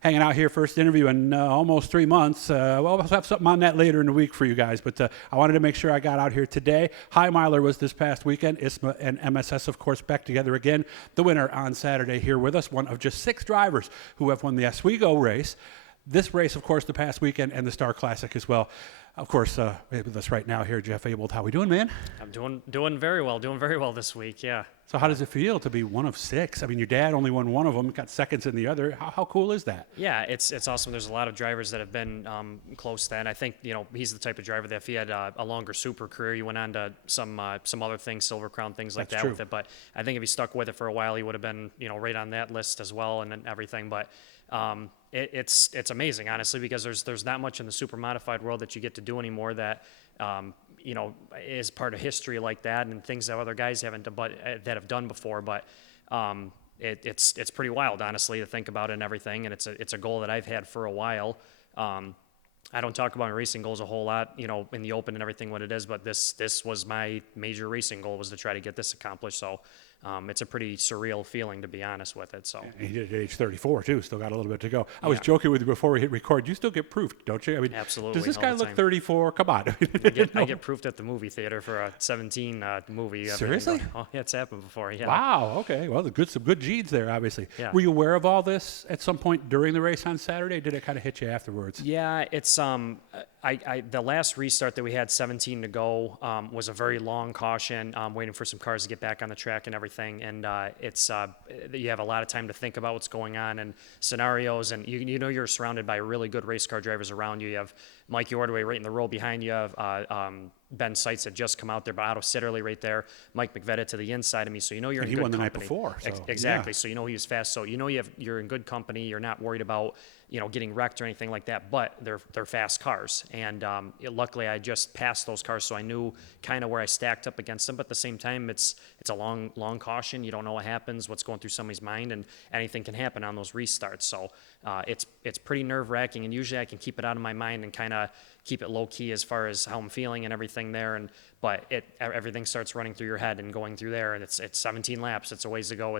Hanging out here, first interview in almost 3 months. We'll have something on that later in the week for you guys, but I wanted to make sure I got out here today. Hy Miler was this past weekend. ISMA and MSS, of course, back together again. The winner on Saturday here with us, one of just 6 drivers who have won the Oswego race. This race, of course, the past weekend, and the Star Classic as well. Of course, with us right now here, Jeff Abold. How we doing, man? I'm doing very well this week, yeah. So how does it feel to be one of 6? I mean, your dad only won one of them, got seconds in the other. How cool is that? Yeah, it's awesome. There's a lot of drivers that have been close to that. And I think, he's the type of driver that if he had a longer super career, he went on to some other things, Silver Crown, things like That's that true. with it. But I think if he stuck with it for a while, he would have been, right on that list as well and everything. But it's amazing, honestly, because there's not much in the super modified world that you get to do anymore that is part of history like that, and things that other guys haven't done, but that have done before. But it's pretty wild, honestly, to think about it and everything. And it's a goal that I've had for a while. I don't talk about my racing goals a whole lot, in the open and everything what it is, but this was my major racing goal, was to try to get this accomplished. So it's a pretty surreal feeling, to be honest with it. So And he did it at age 34 too. Still got a little bit to go. I was joking with you before we hit record. You still get proofed, don't you? I mean, Absolutely, does this all guy the look time. 34? Come on. I get proofed at the movie theater for a 17 movie. Seriously? Oh, yeah, it's happened before. Yeah. Wow. Okay. Well, some good genes there, obviously. Yeah. Were you aware of all this at some point during the race on Saturday? Did it kind of hit you afterwards? Yeah, it's the last restart that we had, 17 to go, was a very long caution, waiting for some cars to get back on the track and everything. And it's you have a lot of time to think about what's going on and scenarios, and you're surrounded by really good race car drivers around you. You have Mikey Ordway right in the row behind you. Ben Seitz had just come out there, but Otto Sitterly right there. Mike McVetta to the inside of me, so you're And in he good won the night company. before, so, Exactly. yeah. So he was fast. So you're in good company. You're not worried about getting wrecked or anything like that. But they're fast cars, and luckily I just passed those cars, so I knew kind of where I stacked up against them. But at the same time, it's a long caution. You don't know what happens, what's going through somebody's mind, and anything can happen on those restarts. So it's pretty nerve-wracking, and usually I can keep it out of my mind and kind of keep it low-key as far as how I'm feeling and everything there. But everything starts running through your head and going through there, and it's 17 laps. It's a ways to go.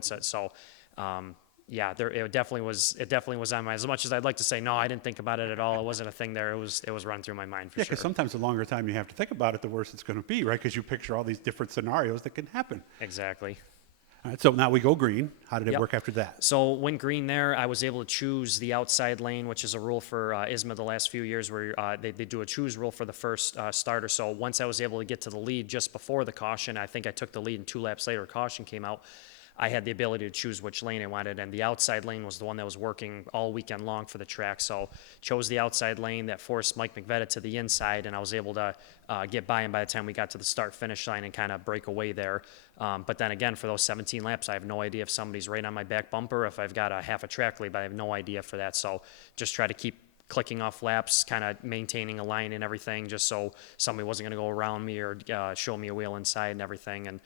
Yeah, it definitely was on my. As much as I'd like to say no, I didn't think about it at all. It wasn't a thing there. It was running through my mind for Yeah, sure. because sometimes the longer time you have to think about it, the worse it's going to be, right? Because you picture all these different scenarios that can happen. Exactly. All right, so now we go green. How did it Yep. work after that? So went green there. I was able to choose the outside lane, which is a rule for ISMA the last few years where they do a choose rule for the first starter. So once I was able to get to the lead just before the caution, I think I took the lead, and 2 laps later, caution came out. I had the ability to choose which lane I wanted, and the outside lane was the one that was working all weekend long for the track. So chose the outside lane that forced Mike McVetta to the inside, and I was able to get by him by the time we got to the start-finish line and kind of break away there. But then again, for those 17 laps, I have no idea if somebody's right on my back bumper, if I've got a half a track lead, but I have no idea for that. So just try to keep clicking off laps, kind of maintaining a line and everything, just so somebody wasn't going to go around me or show me a wheel inside and everything. And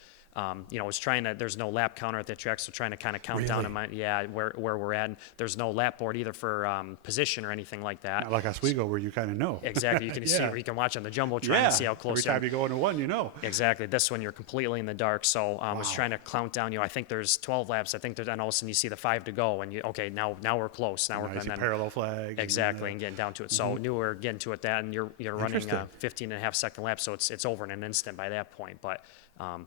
was trying to, there's no lap counter at the track, so trying to kind of count down where we're at. And there's no lap board either for position or anything like that. Not like Oswego, where you kind of know. Exactly. You can see, you can watch on the Jumbotron and see how close every time you go into one, you know. Exactly. This one, you're completely in the dark. So I was trying to count down, I think there's 12 laps. I think there's, and all of a sudden you see the 5 to go, and now we're close. Now we're You see parallel flag. Exactly, and getting down to it. So knew we were getting to it that, and you're running 15 and a half second lap, so it's over in an instant by that point. But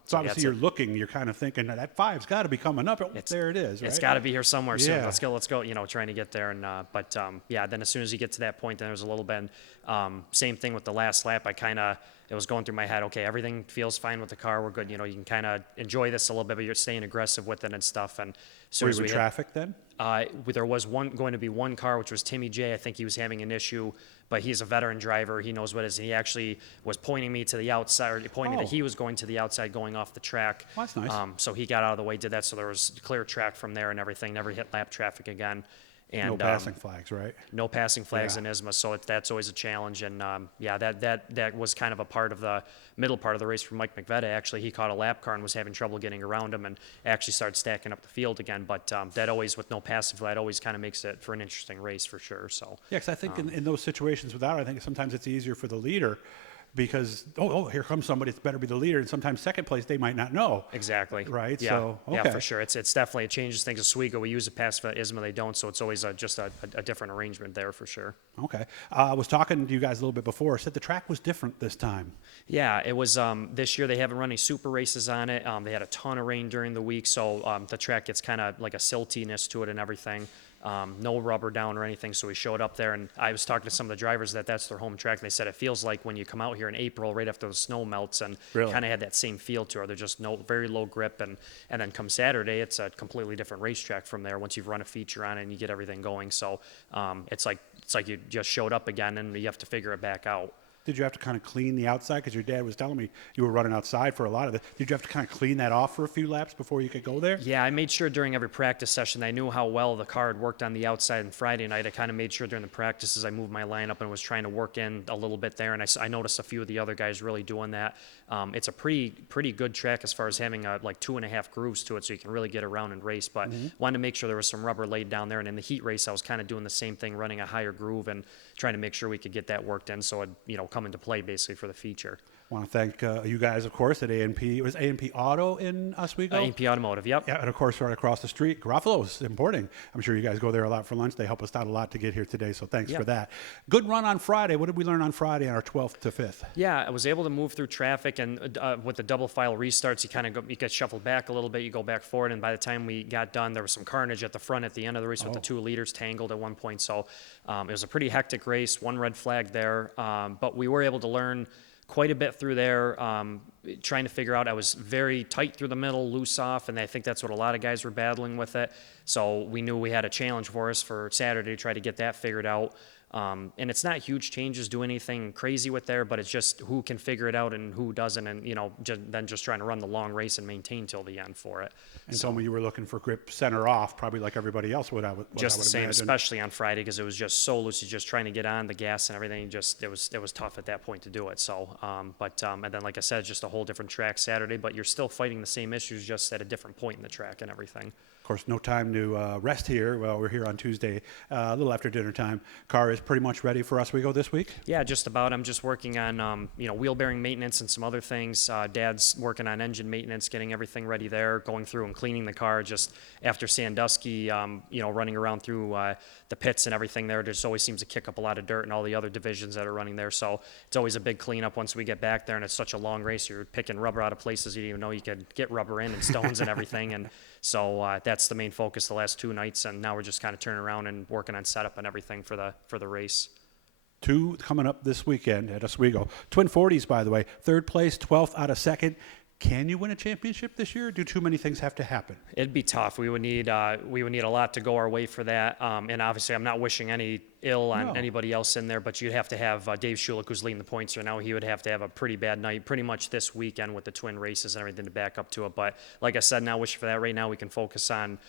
so obviously you're looking, you're kind of thinking that 5's got to be coming up. There it is, right? It's got to be here somewhere soon. Yeah. Let's go. Trying to get there, and then as soon as you get to that point, then there's a little bit. Same thing with the last lap. It was going through my head. Okay, everything feels fine with the car. We're good. You can kind of enjoy this a little bit, but you're staying aggressive with it and stuff. And Were you in traffic then? There was going to be one car, which was Timmy J. I think he was having an issue, but he's a veteran driver. He knows what it is. And he actually was pointing me to the outside, or pointing that he was going to the outside, going off the track. Well, that's nice. So he got out of the way, did that. So there was clear track from there and everything. Never hit lap traffic again. And, No passing flags, right? No passing flags in ISMA, so that's always a challenge. And that was kind of a part of the middle part of the race for Mike McVetta. Actually, he caught a lap car and was having trouble getting around him, and actually started stacking up the field again. But that always, with no passing flag, always kind of makes it for an interesting race for sure. So Yeah, because I think in those situations without, I think sometimes it's easier for the leader because, here comes somebody, it's better be the leader. And sometimes second place, they might not know. Exactly. Right? Yeah. So, okay. Yeah, for sure. It's definitely, it changes things. Oswego, we use it past for ISMA, they don't. So it's always just a different arrangement there for sure. Okay. I was talking to you guys a little bit before. Said the track was different this time. Yeah, it was. This year they haven't run any super races on it. They had a ton of rain during the week, so the track gets kind of like a siltiness to it and everything. No rubber down or anything, so we showed up there, and I was talking to some of the drivers that's their home track, and they said it feels like when you come out here in April, right after the snow melts, and Really? kind of had that same feel to it. They're just very low grip, and then come Saturday, it's a completely different racetrack from there once you've run a feature on it and you get everything going. So it's like you just showed up again, and you have to figure it back out. Did you have to kind of clean the outside? Because your dad was telling me you were running outside for a lot of it. Did you have to kind of clean that off for a few laps before you could go there? Yeah, I made sure during every practice session I knew how well the car had worked on the outside. And Friday night, I kind of made sure during the practices I moved my lineup and was trying to work in a little bit there. And I noticed a few of the other guys really doing that. It's a pretty good track as far as having like 2.5 grooves to it, so you can really get around and race. But wanted to make sure there was some rubber laid down there. And in the heat race, I was kind of doing the same thing, running a higher groove and trying to make sure we could get that worked in, so it'd come into play basically for the feature. I want to thank you guys, of course, at A&P. It was A&P Auto in Oswego? A&P Automotive, yep. Yeah, and of course, right across the street, Garofalo's importing. I'm sure you guys go there a lot for lunch. They help us out a lot to get here today, so thanks for that. Good run on Friday. What did we learn on Friday on our 12th to 5th? Yeah, I was able to move through traffic, and with the double file restarts, you get shuffled back a little bit, you go back forward, and by the time we got done, there was some carnage at the front at the end of the race with the 2 leaders tangled at one point. So it was a pretty hectic race, 1 red flag there, but we were able to learn quite a bit through there, trying to figure out. I was very tight through the middle, loose off, and I think that's what a lot of guys were battling with it. So we knew we had a challenge for us for Saturday to try to get that figured out. And it's not huge changes, do anything crazy with there, but it's just who can figure it out and who doesn't, and then just trying to run the long race and maintain till the end for it. And told me you were looking for grip center off, probably like everybody else would. Just the same, especially on Friday, because it was just so loose. Just trying to get on the gas and everything. It was tough at that point to do it. So, and then like I said, just a whole different track Saturday. But you're still fighting the same issues, just at a different point in the track and everything. Of course, no time to rest here. Well, we're here on Tuesday, a little after dinner time. Car is pretty much ready for Oswego this week? Yeah, just about. I'm just working on, wheel bearing maintenance and some other things. Dad's working on engine maintenance, getting everything ready there, going through and cleaning the car just after Sandusky, running around through the pits and everything there. Just always seems to kick up a lot of dirt and all the other divisions that are running there. So it's always a big cleanup once we get back there, and it's such a long race. You're picking rubber out of places you didn't even know you could get rubber in, and stones and everything. And so that's the main focus the last 2 nights, and now we're just kind of turning around and working on setup and everything for the race. 2 coming up this weekend at Oswego. Twin 40s, by the way. 3rd place, 12th out of 2nd. Can you win a championship this year? Or do too many things have to happen? It'd be tough. We would need a lot to go our way for that. And obviously, I'm not wishing any ill on anybody else in there, but you'd have to have Dave Schulich, who's leading the points right now. He would have to have a pretty bad night, pretty much this weekend with the twin races and everything to back up to it. But like I said, not wishing for that right now. We can focus on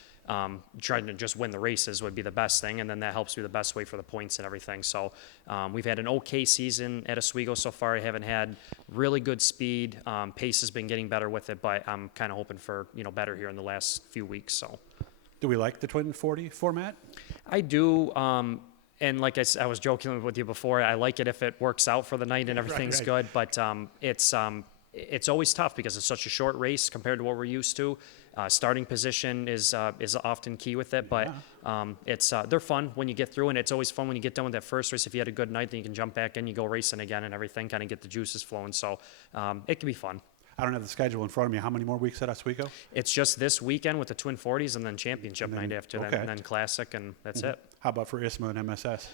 trying to just win the races would be the best thing, and then that helps be the best way for the points and everything. So we've had an okay season at Oswego so far. I haven't had really good speed. Pace has been getting better with it, but I'm kind of hoping for better here in the last few weeks. So, do we like the Twin 40 format? I do. And like I was joking with you before, I like it if it works out for the night and everything's good. But it's always tough because it's such a short race compared to what we're used to. Starting position is often key with it, but they're fun when you get through, and it's always fun when you get done with that first race. If you had a good night, then you can jump back in, you go racing again and everything, kind of get the juices flowing. So it can be fun. I don't have the schedule in front of me. How many more weeks at Oswego? It's just this weekend with the Twin 40s and then championship night after that, and then Classic, and that's it. How about for ISMA and MSS?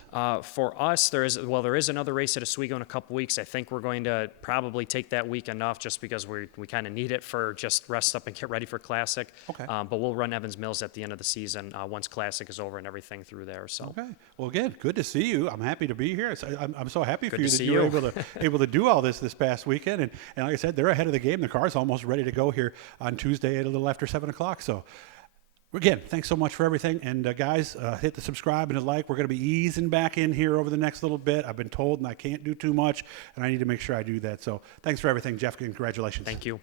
For us, there is another race at Oswego in a couple weeks. I think we're going to probably take that weekend off just because we kind of need it for just rest up and get ready for Classic. Okay. But we'll run Evans Mills at the end of the season once Classic is over and everything through there. So. Okay. Well, again, good to see you. I'm happy to be here. I'm so happy for you that you were able to do all this past weekend. And like I said, they're ahead of the game. The car's almost ready to go here on Tuesday at a little after 7 o'clock. So. Again, thanks so much for everything. And guys, hit the subscribe and the like. We're going to be easing back in here over the next little bit. I've been told and I can't do too much, and I need to make sure I do that. So thanks for everything, Jeff, and congratulations. Thank you.